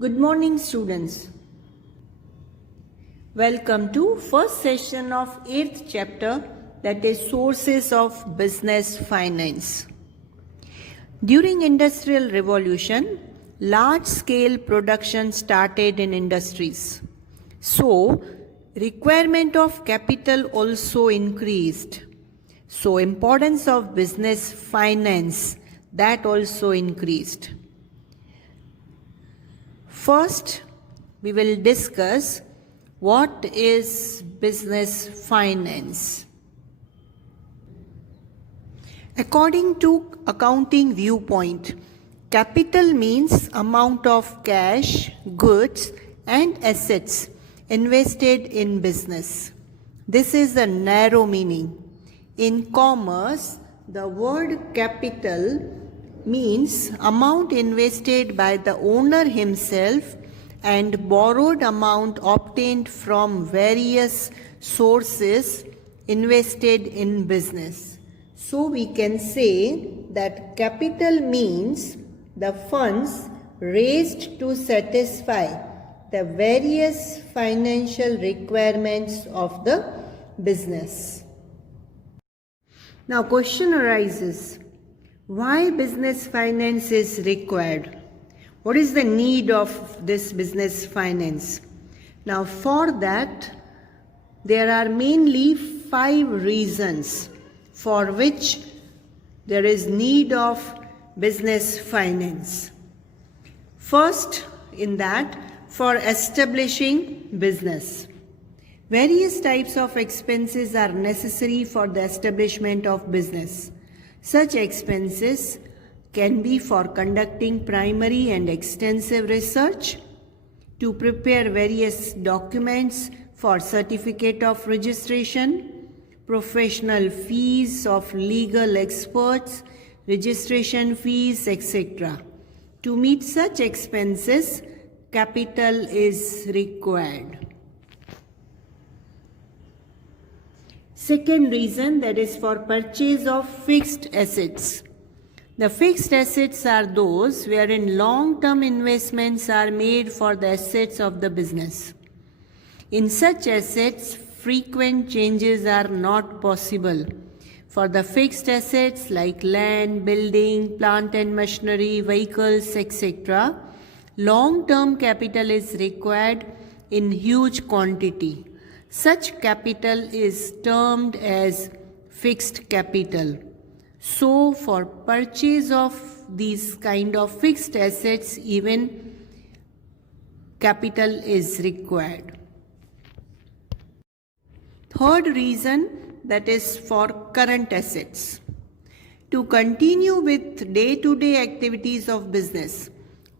Good morning, students. Welcome to first session of 8th chapter, that is Sources of Business Finance. During Industrial Revolution, large-scale production started in industries. So, requirement of capital also increased. So, importance of business finance, that also increased. First, we will discuss what is business finance. According to accounting viewpoint, capital means amount of cash, goods and assets invested in business. This is a narrow meaning. In commerce, the word capital means amount invested by the owner himself and borrowed amount obtained from various sources invested in business. So we can say that capital means the funds raised to satisfy the various financial requirements of the business. Now question arises, why business finance is required? What is the need of this business finance? Now for that, there are mainly 5 reasons for which there is need of business finance. First, in that, for establishing business. Various types of expenses are necessary for the establishment of business. Such expenses can be for conducting primary and extensive research, to prepare various documents for certificate of registration, professional fees of legal experts, registration fees, etc. To meet such expenses, capital is required. Second reason, that is for purchase of fixed assets. The fixed assets are those wherein long-term investments are made for the assets of the business. In such assets, frequent changes are not possible. For the fixed assets like land, building, plant and machinery, vehicles, etc., long-term capital is required in huge quantity. Such capital is termed as fixed capital. So, for purchase of these kind of fixed assets, even capital is required. Third reason, that is for current assets. To continue with day-to-day activities of business,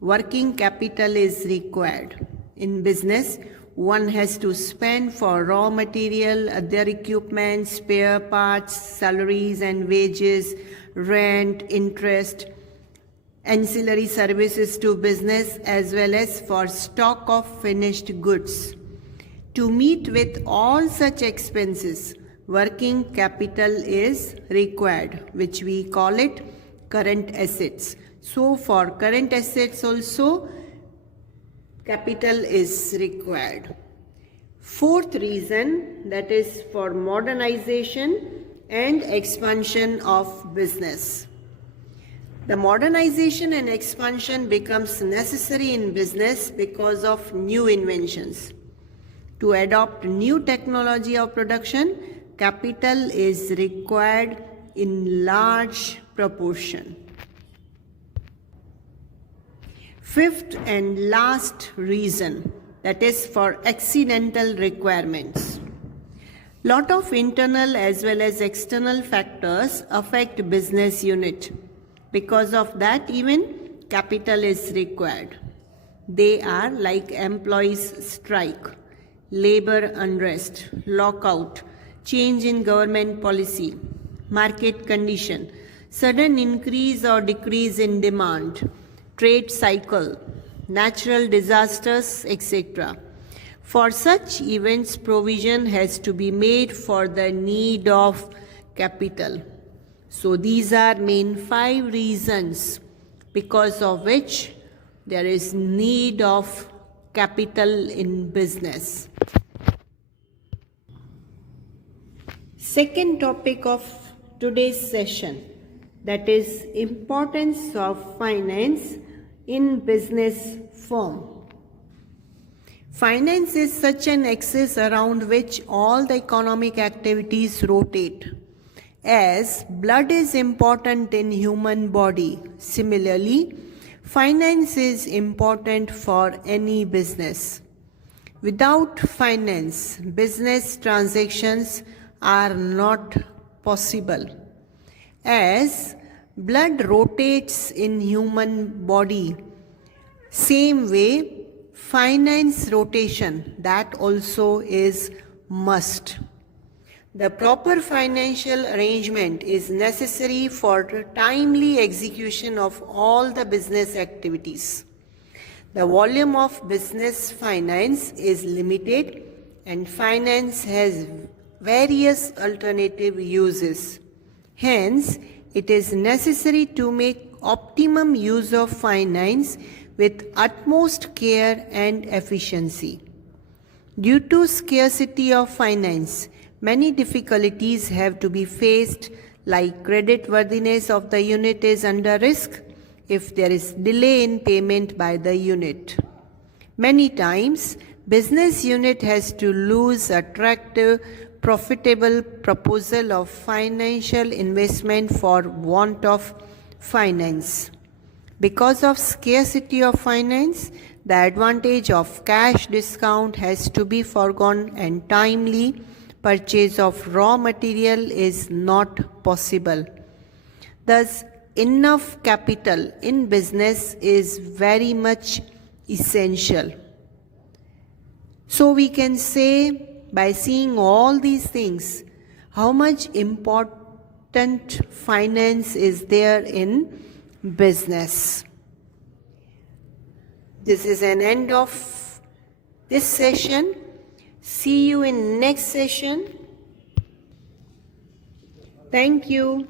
working capital is required. In business, one has to spend for raw material, other equipment, spare parts, salaries and wages, rent, interest, ancillary services to business, as well as for stock of finished goods. To meet with all such expenses, working capital is required, which we call it current assets. So for current assets also, capital is required. Fourth reason, that is for modernization and expansion of business. The modernization and expansion becomes necessary in business because of new inventions. To adopt new technology of production, capital is required in large proportion. Fifth and last reason, that is for accidental requirements. Lot of internal as well as external factors affect business unit. Because of that, even capital is required. They are like employees' strike, labor unrest, lockout, change in government policy, market condition, sudden increase or decrease in demand, trade cycle, natural disasters, etc. For such events, provision has to be made for the need of capital. So these are main 5 reasons because of which there is need of capital in business. Second topic of today's session, that is importance of finance in business firm. Finance is such an axis around which all the economic activities rotate. As blood is important in human body, similarly, finance is important for any business. Without finance, business transactions are not possible. As blood rotates in human body, same way finance rotation, that also is must. The proper financial arrangement is necessary for timely execution of all the business activities. The volume of business finance is limited and finance has various alternative uses. Hence, it is necessary to make optimum use of finance with utmost care and efficiency. Due to scarcity of finance, many difficulties have to be faced, like creditworthiness of the unit is under risk if there is delay in payment by the unit. Many times, business unit has to lose attractive, profitable proposal of financial investment for want of finance. Because of scarcity of finance, the advantage of cash discount has to be foregone and timely purchase of raw material is not possible. Thus, enough capital in business is very much essential. So we can say, by seeing all these things, how much important finance is there in business. This is an end of this session. See you in next session. Thank you.